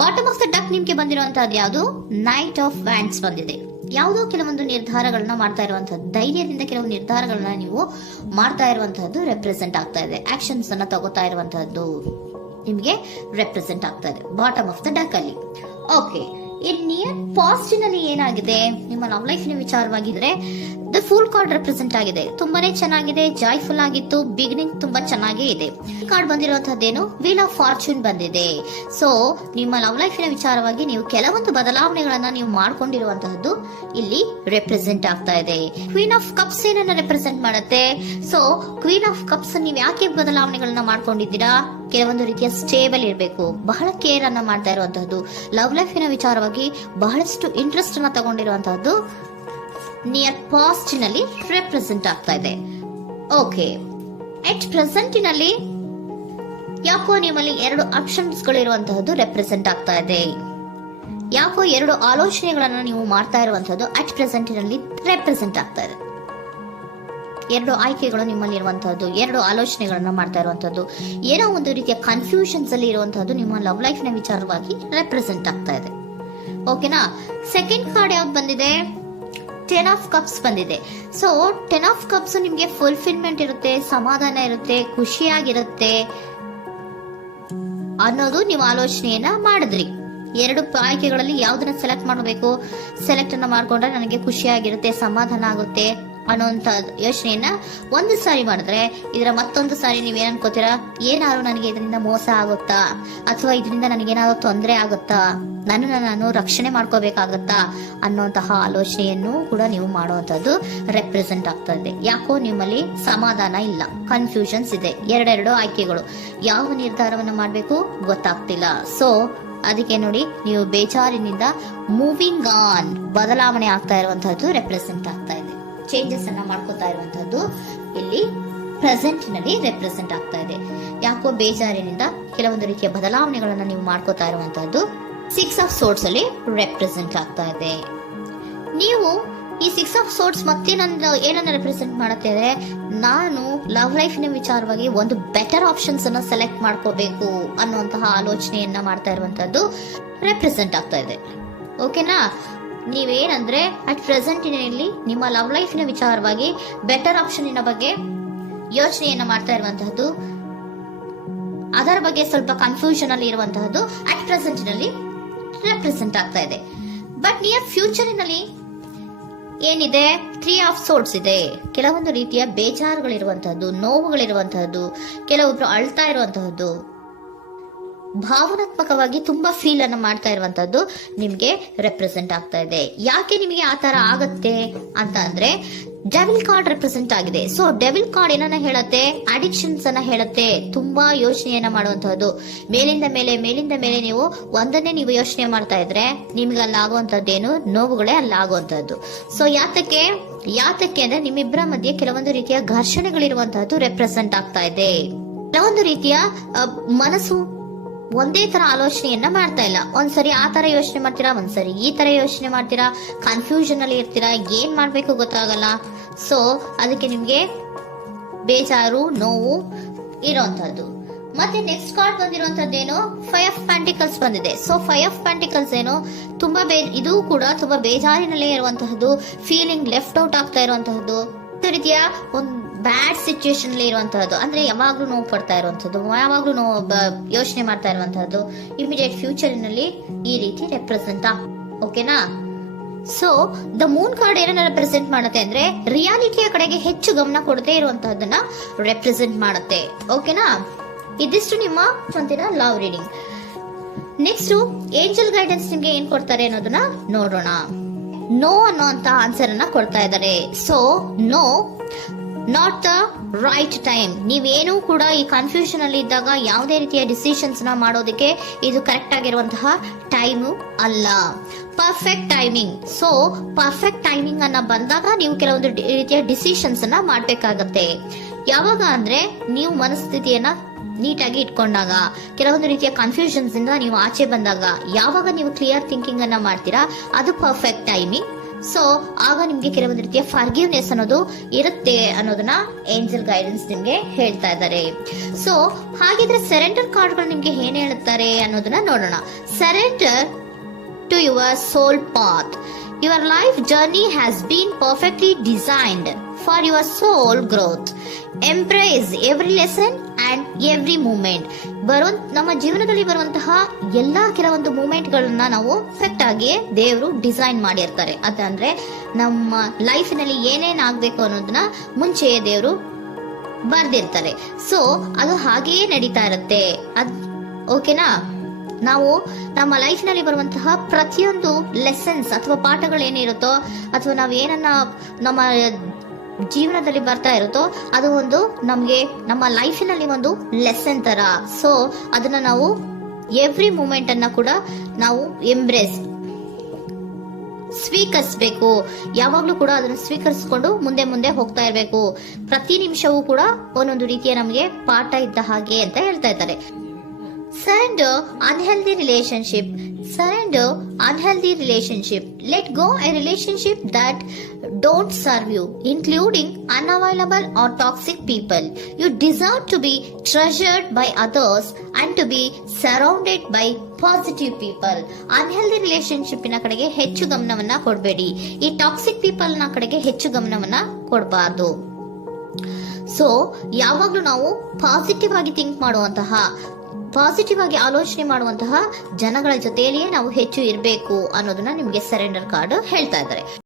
Bottom of the duck ನಿಮ್ಗೆ ಬಂದಿರುವಂತಹದ್ದು ಯಾವುದು? Knight of wands ಬಂದಿದೆ. ಯಾವುದೋ ಕೆಲವೊಂದು ನಿರ್ಧಾರಗಳನ್ನ ಮಾಡ್ತಾ ಇರುವಂತಹದ್ದು, ಧೈರ್ಯದಿಂದ ಕೆಲವು ನಿರ್ಧಾರಗಳನ್ನ ನೀವು ಮಾಡ್ತಾ ಇರುವಂತಹದ್ದು ರೆಪ್ರೆಸೆಂಟ್ ಆಗ್ತಾ ಇದೆ. ಆಕ್ಷನ್ಸ್ ಅನ್ನ ತಗೋತಾ ಇರುವಂತಹದ್ದು ನಿಮ್ಗೆ ರೆಪ್ರೆಸೆಂಟ್ ಆಗ್ತಾ ಇದೆ ಬಾಟಮ್ ಆಫ್ ದ ಡಕ್ ಅಲ್ಲಿ. ಓಕೆ, ಇನ್ ನಿಯರ್ ಪಾಸ್ಟಿನಲ್ಲಿ ಏನಾಗಿದೆ? ನಿಮ್ಮ ಲವ್ ಲೈಫಿನ ವಿಚಾರವಾಗಿದ್ರೆ ದ ಫೂಲ್ ಕಾರ್ಡ್ ರೆಪ್ರೆಸೆಂಟ್ ಆಗಿದೆ. ತುಂಬಾನೇ ಚೆನ್ನಾಗಿದೆ, ಜಾಯ್ಫುಲ್ ಆಗಿತ್ತು, ಬಿಗಿನಿಂಗ್ ತುಂಬಾ ಚೆನ್ನಾಗೇ ಇದೆ. ಕಾರ್ಡ್ ಬಂದಿರುವಂತಹದ್ದೇನು? ವೀಲ್ ಆಫ್ ಫಾರ್ಚೂನ್ ಬಂದಿದೆ. ಸೊ ನಿಮ್ಮ ಲವ್ ಲೈಫಿನ ವಿಚಾರವಾಗಿ ನೀವು ಕೆಲವೊಂದು ಬದಲಾವಣೆಗಳನ್ನ ನೀವು ಮಾಡ್ಕೊಂಡಿರುವಂತಹದ್ದು ಇಲ್ಲಿ ರೆಪ್ರೆಸೆಂಟ್ ಆಗ್ತಾ ಇದೆ. ಕ್ವೀನ್ ಆಫ್ ಕಪ್ಸ್ ಏನನ್ನ ರೆಪ್ರೆಸೆಂಟ್ ಮಾಡುತ್ತೆ? ಸೊ ಕ್ವೀನ್ ಆಫ್ ಕಪ್ಸ್ ನೀವು ಯಾಕೆ ಬದಲಾವಣೆಗಳನ್ನ ಮಾಡ್ಕೊಂಡಿದ್ದೀರಾ? ಕೆಲವೊಂದು ರೀತಿಯ ಸ್ಟೇಬಲ್ ಇರಬೇಕು, ಬಹಳ ಕೇರ್ ಅನ್ನ ಮಾಡ್ತಾ ಇರುವಂತಹದ್ದು, ಲವ್ ಲೈಫಿನ ವಿಚಾರವಾಗಿ ಬಹಳಷ್ಟು ಇಂಟ್ರೆಸ್ಟ್ ಅನ್ನ ತಗೊಂಡಿರುವಂತಹದ್ದು ನಿಯರ್ ಪಾಸ್ಟ್ ನಲ್ಲಿ ರೆಪ್ರೆಸೆಂಟ್ ಆಗ್ತಾ ಇದೆ. ಓಕೆ, ಎಟ್ ಪ್ರೆಸೆಂಟ್ ನಲ್ಲಿ ಯಾಕೋ ನಿಮ್ಮಲ್ಲಿ 2 ಆಪ್ಷನ್ಸ್ ಗಳು ಇರುವಂತಹದ್ದು ರೆಪ್ರೆಸೆಂಟ್ ಆಗ್ತಾ ಇದೆ. ಯಾಕೋ 2 ಆಲೋಚನೆಗಳನ್ನ ನೀವು ಮಾಡ್ತಾ ಇರುವಂತಹದ್ದು ಅಟ್ ಪ್ರೆಸೆಂಟ್ ನಲ್ಲಿ ರೆಪ್ರೆಸೆಂಟ್ ಆಗ್ತಾ ಇದೆ. 2 ಆಯ್ಕೆಗಳು ನಿಮ್ಮಲ್ಲಿ ಇರುವಂತಹದ್ದು, 2 ಆಲೋಚನೆಗಳನ್ನ ಮಾಡ್ತಾ ಇರುವಂತಹದ್ದು, ಏನೋ ಒಂದು ರೀತಿಯ ಕನ್ಫ್ಯೂಷನ್ಸ್ ಅಲ್ಲಿ ಇರುವಂತಹದ್ದು ನಿಮ್ಮ ಲವ್ ಲೈಫ್ ನ ವಿಚಾರವಾಗಿ ರೆಪ್ರೆಸೆಂಟ್ ಆಗ್ತಾ ಇದೆ. ಓಕೆನಾ? ಸೆಕೆಂಡ್ ಕಾರ್ಡ್ ಯಾವ್ದು ಬಂದಿದೆ? 10 ಆಫ್ ಕಪ್ಸ್ ಬಂದಿದೆ. ಸೊ 10 ಆಫ್ ಕಪ್ಸ್ ನಿಮ್ಗೆ ಫುಲ್ಫಿಲ್ಮೆಂಟ್ ಇರುತ್ತೆ, ಸಮಾಧಾನ ಇರುತ್ತೆ, ಖುಷಿಯಾಗಿರುತ್ತೆ ಅನ್ನೋದು ನೀವು ಆಲೋಚನೆಯನ್ನ ಮಾಡಿದ್ರಿ. 2 ಆಯ್ಕೆಗಳಲ್ಲಿ ಯಾವ್ದನ್ನ ಸೆಲೆಕ್ಟ್ ಮಾಡಬೇಕು? ಸೆಲೆಕ್ಟ್ ಅನ್ನ ಮಾಡ್ಕೊಂಡ್ರೆ ನನಗೆ ಖುಷಿಯಾಗಿರುತ್ತೆ, ಸಮಾಧಾನ ಆಗುತ್ತೆ ಅನ್ನೋಂತ ಯೋಚನೆಯನ್ನ ಒಂದು ಸಾರಿ ಮಾಡಿದ್ರೆ, ಇದರ ಮತ್ತೊಂದು ಸಾರಿ ನೀವೇನ್ ಅನ್ಕೋತೀರಾ? ಏನಾದ್ರು ನನಗೆ ಇದರಿಂದ ಮೋಸ ಆಗುತ್ತಾ, ಅಥವಾ ಇದರಿಂದ ನನಗೇನಾದ್ರು ತೊಂದರೆ ಆಗುತ್ತಾ, ನಾನು ರಕ್ಷಣೆ ಮಾಡ್ಕೋಬೇಕಾಗತ್ತಾ ಅನ್ನೋಂತಹ ಆಲೋಚನೆಯನ್ನು ಕೂಡ ನೀವು ಮಾಡುವಂತದ್ದು ರೆಪ್ರೆಸೆಂಟ್ ಆಗ್ತಾ ಇದೆ. ಯಾಕೋ ನಿಮ್ಮಲ್ಲಿ ಸಮಾಧಾನ ಇಲ್ಲ, ಕನ್ಫ್ಯೂಷನ್ಸ್ ಇದೆ, 2 ಆಯ್ಕೆಗಳು, ಯಾವ ನಿರ್ಧಾರವನ್ನ ಮಾಡ್ಬೇಕು ಗೊತ್ತಾಗ್ತಿಲ್ಲ. ಸೊ ಅದಕ್ಕೆ ನೋಡಿ, ನೀವು ಬೇಜಾರಿನಿಂದ ಮೂವಿಂಗ್ ಆನ್, ಬದಲಾವಣೆ ಆಗ್ತಾ ಇರುವಂತಹದ್ದು ರೆಪ್ರೆಸೆಂಟ್ ಆಗ್ತಾ ಇದೆ. ಚೇಂಜಸ್ ಅನ್ನ ಮಾಡ್ಕೋತಾ ಇರುವಂತಹದ್ದು ಇಲ್ಲಿ ಪ್ರೆಸೆಂಟ್ ನಲ್ಲಿ ರೆಪ್ರೆಸೆಂಟ್ ಆಗ್ತಾ ಇದೆ. ಯಾಕೋ ಬೇಜಾರಿನಿಂದ ಕೆಲವೊಂದು ರೀತಿಯ ಬದಲಾವಣೆಗಳನ್ನ ನೀವು ಮಾಡ್ಕೋತಾ ಇರುವಂತಹದ್ದು 6 ಆಫ್ ಸೋರ್ಟ್ಸ್ ಅಲ್ಲಿ ರೆಪ್ರೆಸೆಂಟ್ ಆಗ್ತಾ ಇದೆ. ನೀವು ಈ 6 ಆಫ್ ಸೋರ್ಟ್ಸ್ ಮತ್ತೆ ಏನನ್ನ ರೆಪ್ರೆಸೆಂಟ್ ಮಾಡುತ್ತೆ ಅಂದ್ರೆ, ನಾನು ಲವ್ ಲೈಫಿನ ವಿಚಾರವಾಗಿ ಒಂದು ಬೆಟರ್ ಆಪ್ಷನ್ಸ್ ಅನ್ನ ಸೆಲೆಕ್ಟ್ ಮಾಡ್ಕೋಬೇಕು ಅನ್ನುವಂತಹ ಆಲೋಚನೆಯನ್ನ ಮಾಡ್ತಾ ಇರುವಂತಹದ್ದು ರೆಪ್ರೆಸೆಂಟ್ ಆಗ್ತಾ ಇದೆ. ಓಕೆನಾ? ನೀವೇನಂದ್ರೆ ಅಟ್ ಪ್ರೆಸೆಂಟಿನಲ್ಲಿ ನಿಮ್ಮ ಲವ್ ಲೈಫಿನ ವಿಚಾರವಾಗಿ ಬೆಟರ್ ಆಪ್ಷನ್ ಬಗ್ಗೆ ಯೋಚನೆಯನ್ನ ಮಾಡ್ತಾ ಇರುವಂತಹದ್ದು, ಅದರ ಬಗ್ಗೆ ಸ್ವಲ್ಪ ಕನ್ಫ್ಯೂಷನ್ ಅಲ್ಲಿ ಇರುವಂತಹದ್ದು ಅಟ್ ಪ್ರೆಸೆಂಟ್ ನಲ್ಲಿ ರೆಪ್ರೆಸೆಂಟ್ ಆಗ್ತಾ ಇದೆ. ಬಟ್ ನಿಯರ್ ಫ್ಯೂಚರಿನಲ್ಲಿ ಏನಿದೆ? 3 ಆಫ್ ಸೋರ್ಟ್ಸ್ ಇದೆ. ಕೆಲವೊಂದು ರೀತಿಯ ಬೇಜಾರುಗಳಿರುವಂತಹದ್ದು, ನೋವುಗಳಿರುವಂತಹದ್ದು, ಕೆಲವೊಬ್ರು ಅಳ್ತಾ ಇರುವಂತಹದ್ದು, ಭಾವನಾತ್ಮಕವಾಗಿ ತುಂಬಾ ಫೀಲ್ ಅನ್ನ ಮಾಡ್ತಾ ಇರುವಂತಹದ್ದು ನಿಮ್ಗೆ ರೆಪ್ರೆಸೆಂಟ್ ಆಗ್ತಾ ಇದೆ. ಯಾಕೆ ನಿಮಗೆ ಆ ತರ ಆಗತ್ತೆ ಅಂತ ಅಂದ್ರೆ, ಡೆವಿಲ್ ಕಾರ್ಡ್ ರೆಪ್ರೆಸೆಂಟ್ ಆಗಿದೆ. ಸೊ ಡೆವಿಲ್ ಕಾರ್ಡ್ ಏನನ್ನ ಹೇಳುತ್ತೆ? ಅಡಿಕ್ಷನ್ಸ್ ಅನ್ನ ಹೇಳುತ್ತೆ. ತುಂಬಾ ಯೋಚನೆಯನ್ನ ಮಾಡುವಂತಹದ್ದು, ಮೇಲಿಂದ ಮೇಲೆ ನೀವು ಒಂದನ್ನೇ ನೀವು ಯೋಚನೆ ಮಾಡ್ತಾ ಇದ್ರೆ ನಿಮ್ಗೆ ಅಲ್ಲಾಗುವಂತದ್ದೇನು? ನೋವುಗಳೇ ಅಲ್ಲಾಗುವಂತಹದ್ದು. ಸೊ ಯಾತಕ್ಕೆ ಅಂದ್ರೆ ನಿಮ್ಮಿಬ್ಬರ ಮಧ್ಯೆ ಕೆಲವೊಂದು ರೀತಿಯ ಘರ್ಷಣೆಗಳಿರುವಂತಹದ್ದು ರೆಪ್ರೆಸೆಂಟ್ ಆಗ್ತಾ ಇದೆ. ಕೆಲವೊಂದು ರೀತಿಯ ಮನಸ್ಸು ಒಂದೇ ತರ ಆಲೋಚನೆಯನ್ನ ಮಾಡ್ತಾ ಇಲ್ಲ. ಒಂದ್ಸರಿ ಆ ತರ ಯೋಚನೆ ಮಾಡ್ತೀರಾ, ಒಂದ್ಸರಿ ಈ ತರ ಯೋಚನೆ ಮಾಡ್ತೀರಾ, ಕನ್ಫ್ಯೂಷನ್ ಅಲ್ಲಿ ಇರ್ತೀರಾ, ಏನ್ ಮಾಡ್ಬೇಕು ಗೊತ್ತಾಗಲ್ಲ. ಸೊ ಅದಕ್ಕೆ ನಿಮ್ಗೆ ಬೇಜಾರು, ನೋವು ಇರೋಂಥದ್ದು. ಮತ್ತೆ ನೆಕ್ಸ್ಟ್ ಕಾರ್ಡ್ ಬಂದಿರುವಂತದ್ದೇನು? 5 ಆಫ್ ಪ್ಯಾಂಟಿಕಲ್ಸ್ ಬಂದಿದೆ. ಸೊ 5 ಆಫ್ ಪ್ಯಾಂಟಿಕಲ್ಸ್ ಏನು? ತುಂಬಾ ಇದು ಕೂಡ ತುಂಬಾ ಬೇಜಾರಿನಲ್ಲೇ ಇರುವಂತಹದ್ದು, ಫೀಲಿಂಗ್ ಲೆಫ್ಟ್ ಔಟ್ ಆಗ್ತಾ ಇರುವಂತಹದ್ದು, ರೀತಿಯ ಒಂದು ಬ್ಯಾಡ್ ಸಿಚುಯೇಷನ್ ಅಲ್ಲಿ ಇರುವಂತಹದ್ದು, ಅಂದ್ರೆ ಯಾವಾಗ್ಲೂ ನೋವು ಪಡ್ತಾ ಇರುವಂತದ್ದು, ಯಾವಾಗ್ಲೂ ಯೋಚನೆ ಮಾಡ್ತಾ ಇರುವಂತಹದ್ದು ಇಮಿಡಿಯೇಟ್ ಫ್ಯೂಚರಿನಲ್ಲಿ ಈ ರೀತಿ ರೆಪ್ರೆಸೆಂಟ್ ಓಕೆನಾ? ಸೊ ದ ಮೂನ್ ಕಾರ್ಡ್ ಏನನ್ನ ರೆಪ್ರೆಸೆಂಟ್ ಮಾಡುತ್ತೆ ಅಂದ್ರೆ, ರಿಯಾಲಿಟಿಯ ಕಡೆಗೆ ಹೆಚ್ಚು ಗಮನ ಕೊಡದೇ ಇರುವಂತಹದನ್ನ ರೆಪ್ರೆಸೆಂಟ್ ಮಾಡುತ್ತೆ. ಓಕೆನಾ? ಇದಿಷ್ಟು ನಿಮ್ಮ love reading. Next angel guidance ನಿಮ್ಗೆ ಏನ್ ಕೊಡ್ತಾರೆ ಅನ್ನೋದನ್ನ ನೋಡೋಣ. ನೋ ಅನ್ನೋಂತ ಆನ್ಸರ್ ಅನ್ನ ಕೊಡ್ತಾ ಇದ್ದಾರೆ. So no, not the right time. ನೀವೇನು ಕೂಡ ಈ ಕನ್ಫ್ಯೂಷನ್ ಅಲ್ಲಿ ಇದ್ದಾಗ ಯಾವುದೇ ರೀತಿಯ ಡಿಸಿಷನ್ಸ್ ನ ಮಾಡೋದಕ್ಕೆ ಇದು ಕರೆಕ್ಟ್ ಆಗಿರುವಂತಹ ಟೈಮು ಅಲ್ಲ. Perfect timing. So perfect timing ಅನ್ನ ಬಂದಾಗ ನೀವು ಕೆಲವೊಂದು ರೀತಿಯ ಡಿಸಿಷನ್ಸ್ ಅನ್ನ ಮಾಡ್ಬೇಕಾಗತ್ತೆ. ಯಾವಾಗ ಅಂದ್ರೆ ನೀವು ಮನಸ್ಥಿತಿಯನ್ನ ನೀಟಾಗಿ ಇಟ್ಕೊಂಡಾಗ, ಕೆಲವೊಂದು ರೀತಿಯ ಕನ್ಫ್ಯೂಷನ್ಸ್ ಇಂದ ನೀವು ಆಚೆ ಬಂದಾಗ, ಯಾವಾಗ ನೀವು ಕ್ಲಿಯರ್ ಥಿಂಕಿಂಗ್ ಅನ್ನ ಮಾಡ್ತೀರಾ ಅದು ಪರ್ಫೆಕ್ಟ್ ಟೈಮಿಂಗ್. ಸೊ ಆಗ ನಿಮ್ಗೆ ಕೆಲವೊಂದು ರೀತಿಯ ಫರ್ಗಿವ್ನೆಸ್ ಅನ್ನೋದು ಇರುತ್ತೆ ಅನ್ನೋದನ್ನ ಏಂಜಲ್ ಗೈಡೆನ್ಸ್ ನಿಮ್ಗೆ ಹೇಳ್ತಾ ಇದ್ದಾರೆ. ಸೊ ಹಾಗಿದ್ರೆ ಸರೆಂಡರ್ ಕಾರ್ಡ್ಗಳು ನಿಮ್ಗೆ ಏನ್ ಹೇಳುತ್ತಾರೆ ಅನ್ನೋದನ್ನ ನೋಡೋಣ. Surrender to your soul path. Your life journey has been perfectly designed for your soul growth. Embrace every lesson and every moment. ನಮ್ಮ ಜೀವನದಲ್ಲಿ ಬರುವಂತಹ ಎಲ್ಲಾ ಕೆಲವೊಂದು ಮೂಮೆಂಟ್ಗಳನ್ನ ನಾವು ಪರ್ಫೆಕ್ಟ್ ಆಗಿ ದೇವರು ಡಿಸೈನ್ ಮಾಡಿರ್ತಾರೆ. ಅದಂದ್ರೆ ನಮ್ಮ ಲೈಫಿನಲ್ಲಿ ಏನೇನ್ ಆಗ್ಬೇಕು ಅನ್ನೋದನ್ನ ಮುಂಚೆಯೇ ದೇವರು ಬರ್ದಿರ್ತಾರೆ. ಸೊ ಅದು ಹಾಗೆಯೇ ನಡೀತಾ ಇರುತ್ತೆ. ಓಕೆನಾ? ನಾವು ನಮ್ಮ ಲೈಫ್ ನಲ್ಲಿ ಬರುವಂತಹ ಪ್ರತಿಯೊಂದು ಲೆಸನ್ಸ್ ಅಥವಾ ಪಾಠಗಳೇನಿರುತ್ತೋ ಅಥವಾ ನಾವ್ ಏನನ್ನ ನಮ್ಮ ಜೀವನದಲ್ಲಿ ಬರ್ತಾ ಇರುತ್ತೋ ಅದು ಒಂದು ನಮ್ಗೆ ನಮ್ಮ ಲೈಫಿನಲ್ಲಿ ಒಂದು ಲೆಸನ್ ತರ. ಸೊ ಅದನ್ನ ನಾವು ಎವ್ರಿ ಮೂಮೆಂಟ್ ಅನ್ನ ಕೂಡ ನಾವು ಎಂಬ್ರೇಸ್ ಸ್ವೀಕರಿಸಬೇಕು. ಯಾವಾಗ್ಲೂ ಕೂಡ ಅದನ್ನ ಸ್ವೀಕರಿಸಿಕೊಂಡು ಮುಂದೆ ಮುಂದೆ ಹೋಗ್ತಾ ಇರಬೇಕು. ಪ್ರತಿ ನಿಮಿಷವೂ ಕೂಡ ಒಂದೊಂದು ರೀತಿಯ ನಮಗೆ ಪಾಠ ಇದ್ದ ಹಾಗೆ ಅಂತ ಹೇಳ್ತಾ ಇದ್ದಾರೆ. Surrender unhealthy relationship. Surrender unhealthy relationship. Let go a relationship that don't serve you, including unavailable or toxic people. You deserve to be treasured by others and to be surrounded by positive people. Unhealthy relationship ನ ಕಡೆಗೆ ಹೆಚ್ಚು ಗಮನವನ್ನ ಕೊಡಬೇಡಿ. ಈ toxic people ನ ಕಡೆಗೆ ಹೆಚ್ಚು ಗಮನವನ್ನ ಕೊಡಬಾರ್ದು. So ಯಾವಾಗ್ಲೂ ನಾವು ಪಾಸಿಟಿವ್ ಆಗಿ ಥಿಂಕ್ ಮಾಡುವಂತಹ, ಪಾಸಿಟಿವ್ ಆಗಿ ಆಲೋಚನೆ ಮಾಡುವಂತಹ ಜನಗಳ ಜೊತೆಯಲ್ಲಿಯೇ ನಾವು ಹೆಚ್ಚು ಇರಬೇಕು ಅನ್ನೋದನ್ನ ನಿಮ್ಗೆ ಸರೆಂಡರ್ ಕಾರ್ಡ್ ಹೇಳ್ತಾ ಇದ್ದಾರೆ.